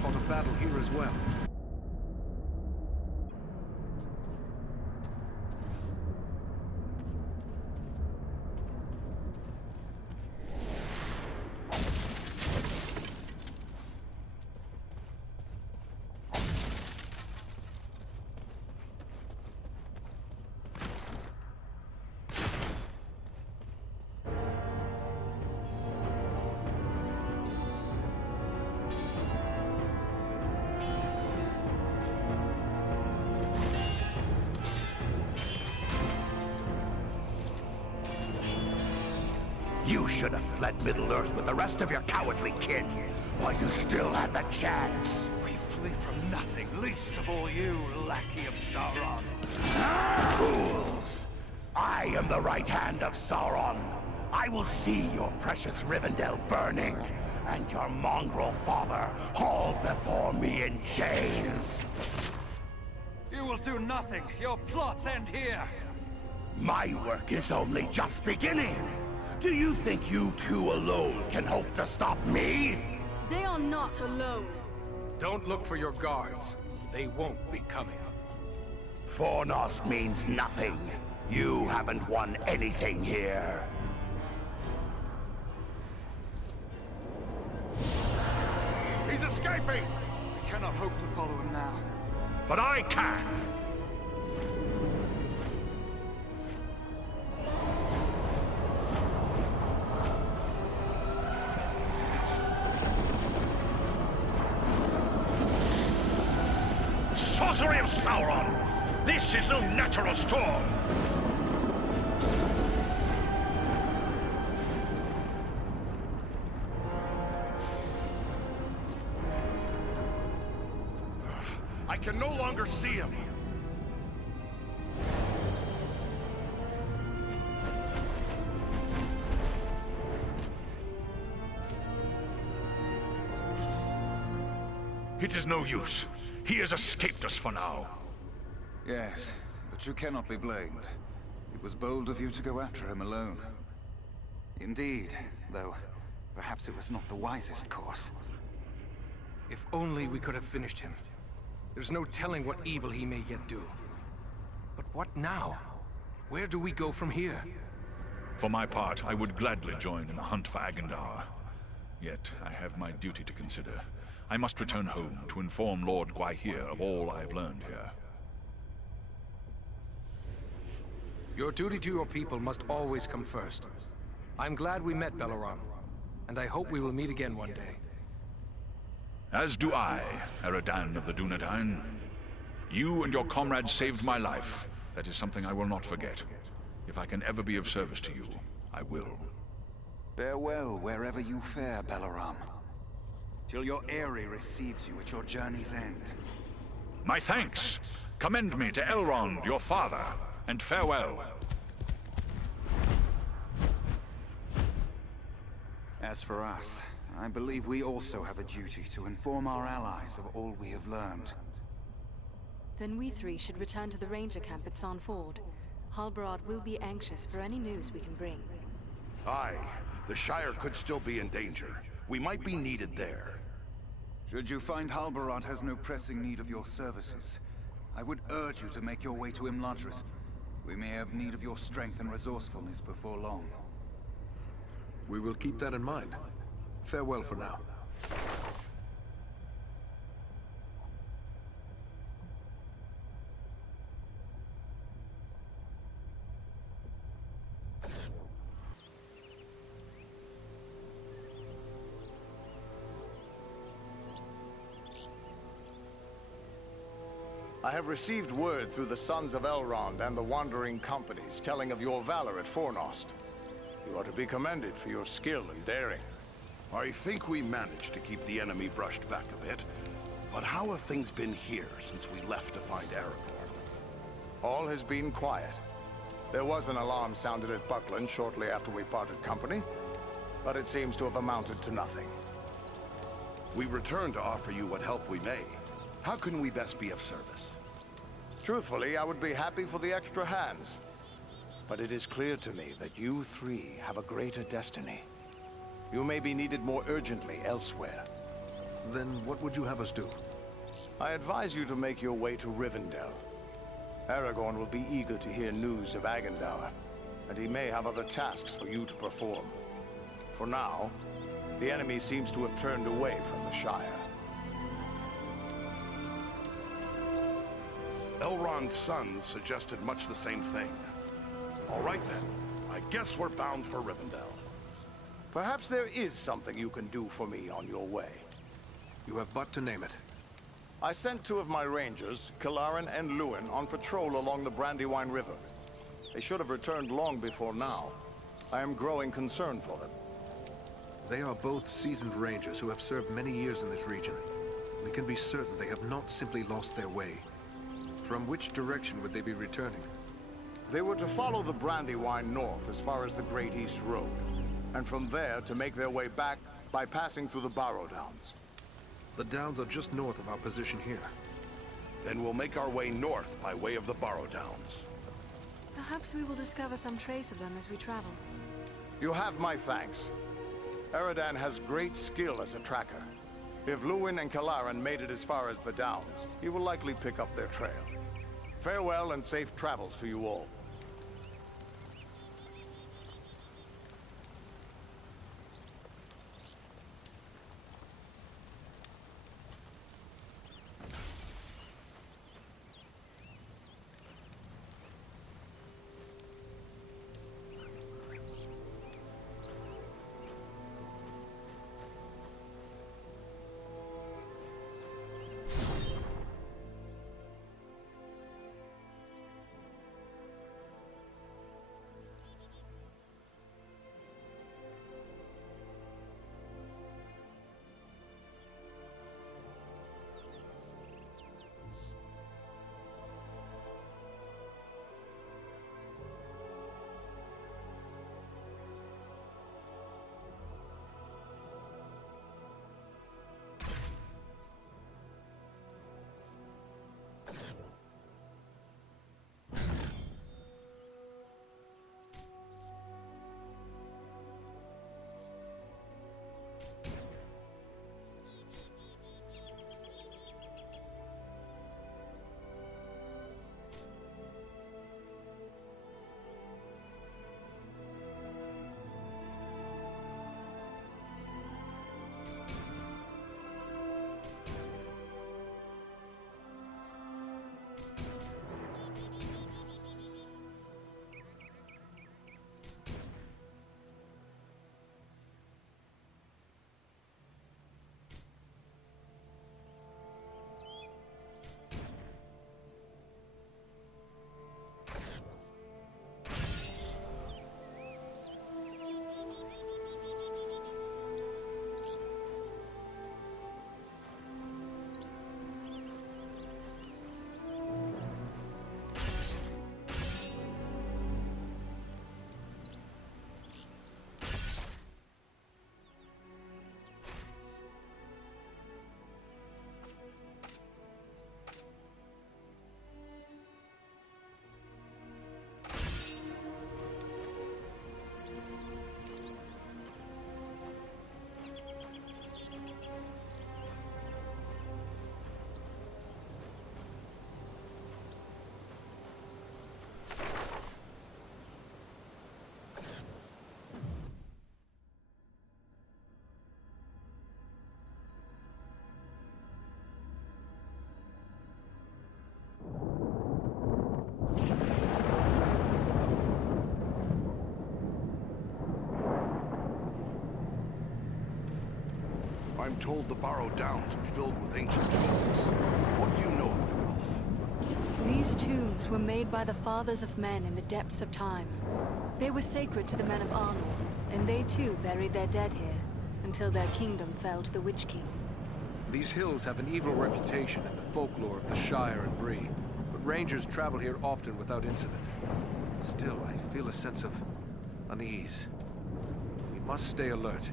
fought a battle here as well. You should have fled Middle-earth with the rest of your cowardly kin, while you still had the chance. We flee from nothing, least of all you, lackey of Sauron. Fools! I am the right hand of Sauron. I will see your precious Rivendell burning, and your mongrel father hauled before me in chains. You will do nothing. Your plots end here. My work is only just beginning. Do you think you two alone can hope to stop me? They are not alone. Don't look for your guards. They won't be coming. Fornost means nothing. You haven't won anything here. He's escaping! We cannot hope to follow him now. But I can! Sorcery of Sauron! This is no natural storm! I can no longer see him! It is no use. He has escaped us for now. Yes, but you cannot be blamed. It was bold of you to go after him alone. Indeed, though perhaps it was not the wisest course. If only we could have finished him. There's no telling what evil he may yet do. But what now? Where do we go from here? For my part, I would gladly join in the hunt for Agandar. Yet, I have my duty to consider. I must return home to inform Lord Gwaihir of all I have learned here. Your duty to your people must always come first. I'm glad we met, Belleron, and I hope we will meet again one day. As do I, Eradan of the Dunedain. You and your comrades saved my life. That is something I will not forget. If I can ever be of service to you, I will. Farewell wherever you fare, Belleron. Till your Eyrie receives you at your journey's end. My thanks! Commend me to Elrond, your father, and farewell. As for us, I believe we also have a duty to inform our allies of all we have learned. Then we three should return to the ranger camp at Sarn Ford. Halbarad will be anxious for any news we can bring. Aye, the Shire could still be in danger. We might be needed there. Should you find Halbarad has no pressing need of your services, I would urge you to make your way to Imladris. We may have need of your strength and resourcefulness before long. We will keep that in mind. Farewell for now. I have received word through the Sons of Elrond and the Wandering Companies telling of your valor at Fornost. You are to be commended for your skill and daring. I think we managed to keep the enemy brushed back a bit. But how have things been here since we left to find Aragorn? All has been quiet. There was an alarm sounded at Buckland shortly after we parted company, but it seems to have amounted to nothing. We return to offer you what help we may. How can we best be of service? Truthfully, I would be happy for the extra hands. But it is clear to me that you three have a greater destiny. You may be needed more urgently elsewhere. Then what would you have us do? I advise you to make your way to Rivendell. Aragorn will be eager to hear news of Agandaur, and he may have other tasks for you to perform. For now, the enemy seems to have turned away from the Shire. Elrond's sons suggested much the same thing. All right then, I guess we're bound for Rivendell. Perhaps there is something you can do for me on your way. You have but to name it. I sent 2 of my rangers, Kalarin and Luin, on patrol along the Brandywine River. They should have returned long before now. I am growing concerned for them. They are both seasoned rangers who have served many years in this region. We can be certain they have not simply lost their way. From which direction would they be returning? They were to follow the Brandywine north as far as the Great East Road, and from there to make their way back by passing through the Barrow Downs. The downs are just north of our position here. Then we'll make our way north by way of the Barrow Downs. Perhaps we will discover some trace of them as we travel. You have my thanks. Eredan has great skill as a tracker. If Luin and Kalarin made it as far as the Downs, he will likely pick up their trail. Farewell and safe travels to you all. I'm told the Barrow Downs are filled with ancient tombs. What do you know of them, Rolf? These tombs were made by the fathers of men in the depths of time. They were sacred to the men of Arnor, and they too buried their dead here, until their kingdom fell to the Witch King. These hills have an evil reputation in the folklore of the Shire and Bree, but rangers travel here often without incident. Still, I feel a sense of unease. We must stay alert.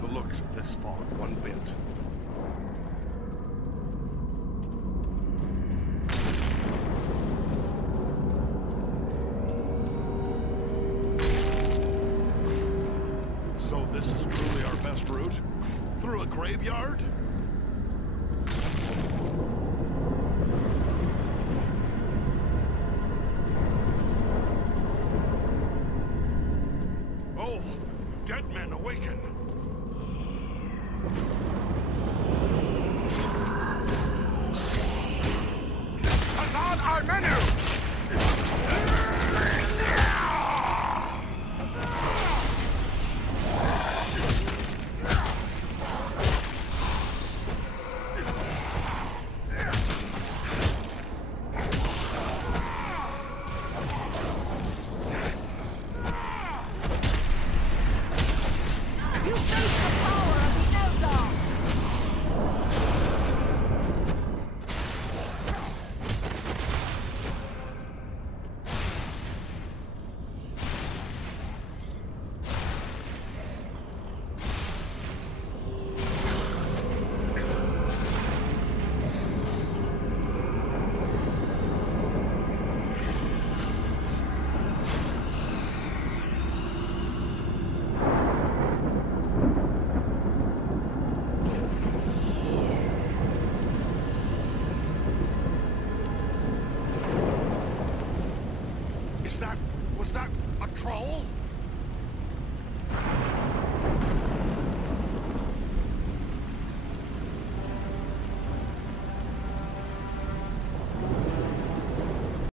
the looks of this fog one bit. So this is truly our best route? Through a graveyard? Oh, dead men awaken! Anon Armenu!